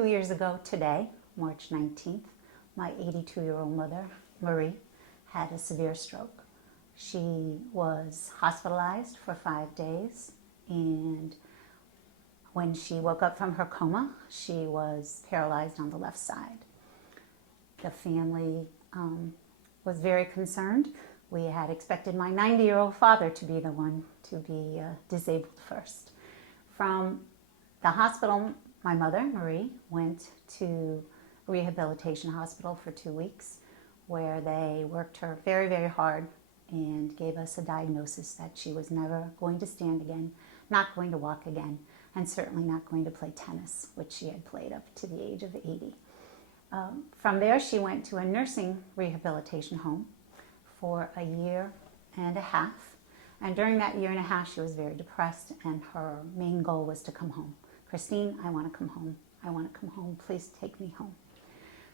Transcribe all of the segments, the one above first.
2 years ago today, March 19th, my 82-year-old mother, Marie, had a severe stroke. She was hospitalized for 5 days, and when she woke up from her coma, she was paralyzed on the left side. The family was very concerned. We had expected my 90-year-old father to be the one to be disabled first. From the hospital, my mother, Marie, went to a rehabilitation hospital for 2 weeks, where they worked her very, very hard and gave us a diagnosis that she was never going to stand again, not going to walk again, and certainly not going to play tennis, which she had played up to the age of 80. From there, she went to a nursing rehabilitation home for a year and a half. And during that year and a half, she was very depressed, and her main goal was to come home. Christine, I want to come home. I want to come home. Please take me home.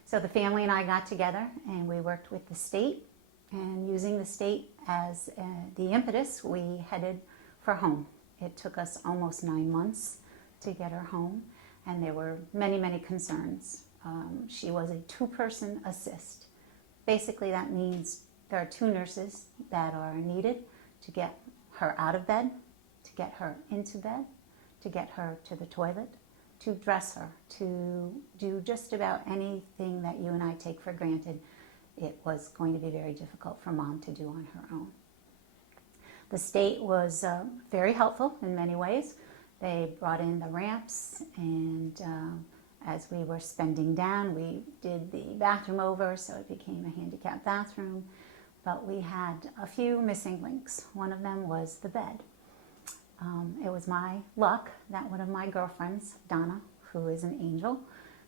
So the family and I got together, and we worked with the state, and using the state as the impetus, we headed for home. It took us almost 9 months to get her home, and there were many, many concerns. She was a 2-person assist. Basically, that means there are 2 nurses that are needed to get her out of bed, to get her into bed, to get her to the toilet, to dress her, to do just about anything that you and I take for granted. It was going to be very difficult for Mom to do on her own. The state was very helpful in many ways. They brought in the ramps, and as we were spending down, we did the bathroom over, so it became a handicapped bathroom. But we had a few missing links. One of them was the bed. It was my luck that one of my girlfriends, Donna, who is an angel,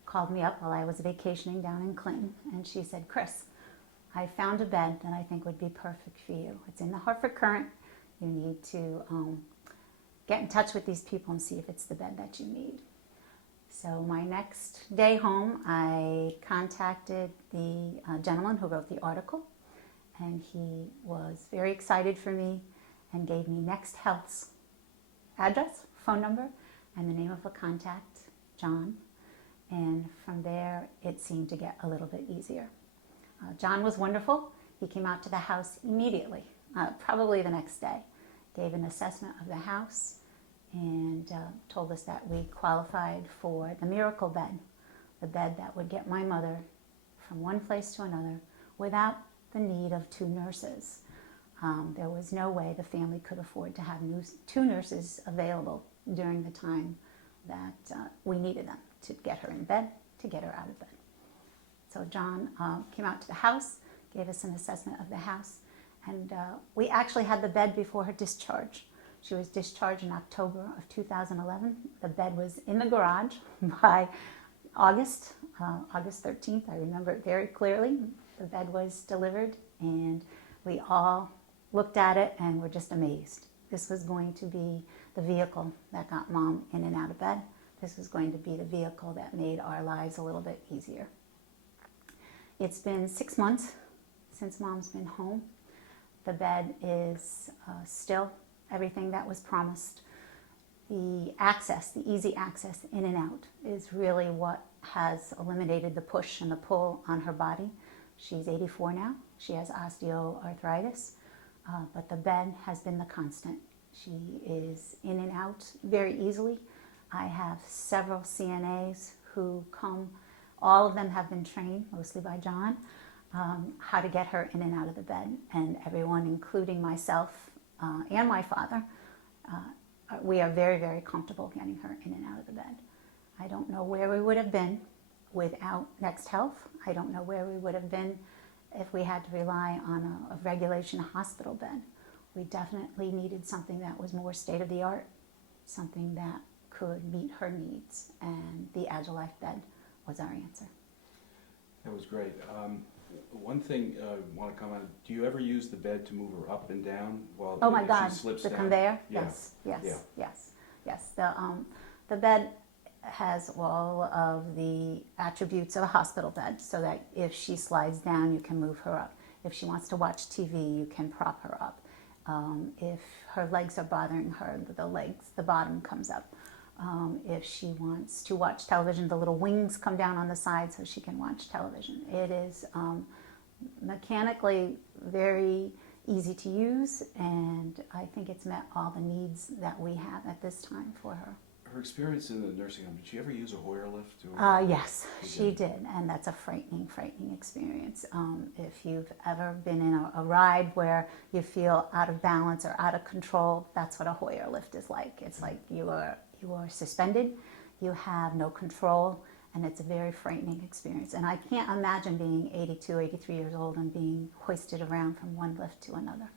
called me up while I was vacationing down in Clinton, and she said, "Chris, I found a bed that I think would be perfect for you. It's in the Hartford Current. You need to get in touch with these people and see if it's the bed that you need." So my next day home, I contacted the gentleman who wrote the article, and he was very excited for me and gave me Next Health's address, phone number, and the name of a contact, John. And from there, it seemed to get a little bit easier. John was wonderful. He came out to the house immediately, probably the next day, gave an assessment of the house, and told us that we qualified for the miracle bed, the bed that would get my mother from one place to another without the need of 2 nurses. There was no way the family could afford to have 2 nurses available during the time that we needed them to get her in bed, to get her out of bed. So John came out to the house, gave us an assessment of the house, and we actually had the bed before her discharge. She was discharged in October of 2011. The bed was in the garage by August 13th. I remember it very clearly. The bed was delivered, and we all looked at it and were just amazed. This was going to be the vehicle that got Mom in and out of bed. This was going to be the vehicle that made our lives a little bit easier. It's been 6 months since Mom's been home. The bed is still everything that was promised. The access, the easy access in and out, is really what has eliminated the push and the pull on her body. She's 84 now. She has osteoarthritis, but the bed has been the constant. She is in and out very easily. I have several CNAs who come. All of them have been trained, mostly by John, how to get her in and out of the bed. And everyone, including myself and my father, we are very, very comfortable getting her in and out of the bed. I don't know where we would have been without Next Health. I don't know where we would have been if we had to rely on a regulation hospital bed. We definitely needed something that was more state-of-the-art, something that could meet her needs, and the AgileLife bed was our answer. That was great. One thing I want to comment, do you ever use the bed to move her up and down while Oh my God, she slips the down? conveyor? Yeah. Yes, yes, Yeah. yes. The bed has all of the attributes of a hospital bed, so that if she slides down, you can move her up. If she wants to watch TV, you can prop her up. If her legs are bothering her, the bottom comes up. If she wants to watch television, the little wings come down on the side so she can watch television. It is mechanically very easy to use, and I think it's met all the needs that we have at this time for her. Her experience in the nursing home, did she ever use a Hoyer lift? Or Yes, she did, and that's a frightening experience. If you've ever been in a ride where you feel out of balance or out of control, that's what a Hoyer lift is like. It's like you are suspended, you have no control, and it's a very frightening experience. And I can't imagine being 82, 83 years old and being hoisted around from one lift to another.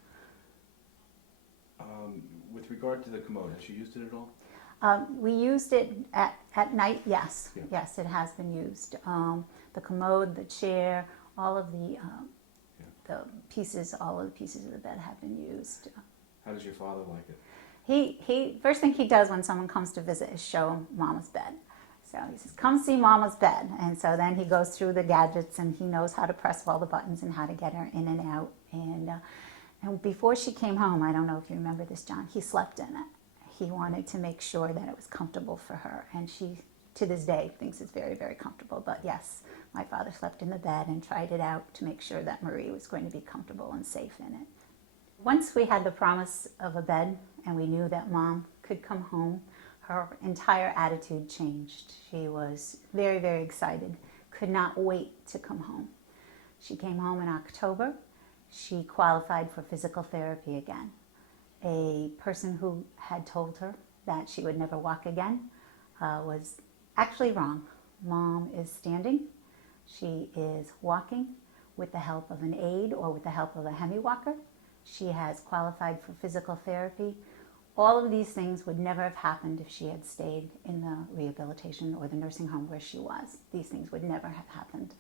With regard to the commode, has she used it at all? We used it at night, yes. Yeah. Yes, it has been used. The commode, the chair, all of the pieces, all of the pieces of the bed have been used. How does your father like it? He first thing he does when someone comes to visit is show him Mama's bed. So he says, "Come see Mama's bed." And so then he goes through the gadgets, and he knows how to press all the buttons and how to get her in and out. And before she came home, I don't know if you remember this, John, he slept in it. He wanted to make sure that it was comfortable for her, and she, to this day, thinks it's very, very comfortable. But yes, my father slept in the bed and tried it out to make sure that Marie was going to be comfortable and safe in it. Once we had the promise of a bed and we knew that Mom could come home, her entire attitude changed. She was very, very excited, could not wait to come home. She came home in October. She qualified for physical therapy again. A person who had told her that she would never walk again was actually wrong. Mom is standing. She is walking with the help of an aid or with the help of a hemi walker. She has qualified for physical therapy. All of these things would never have happened if she had stayed in the rehabilitation or the nursing home where she was. These things would never have happened.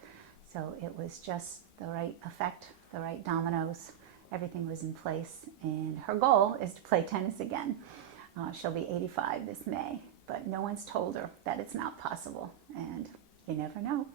So it was just the right effect, the right dominoes. Everything was in place, and her goal is to play tennis again. She'll be 85 this May, but no one's told her that it's not possible, and you never know.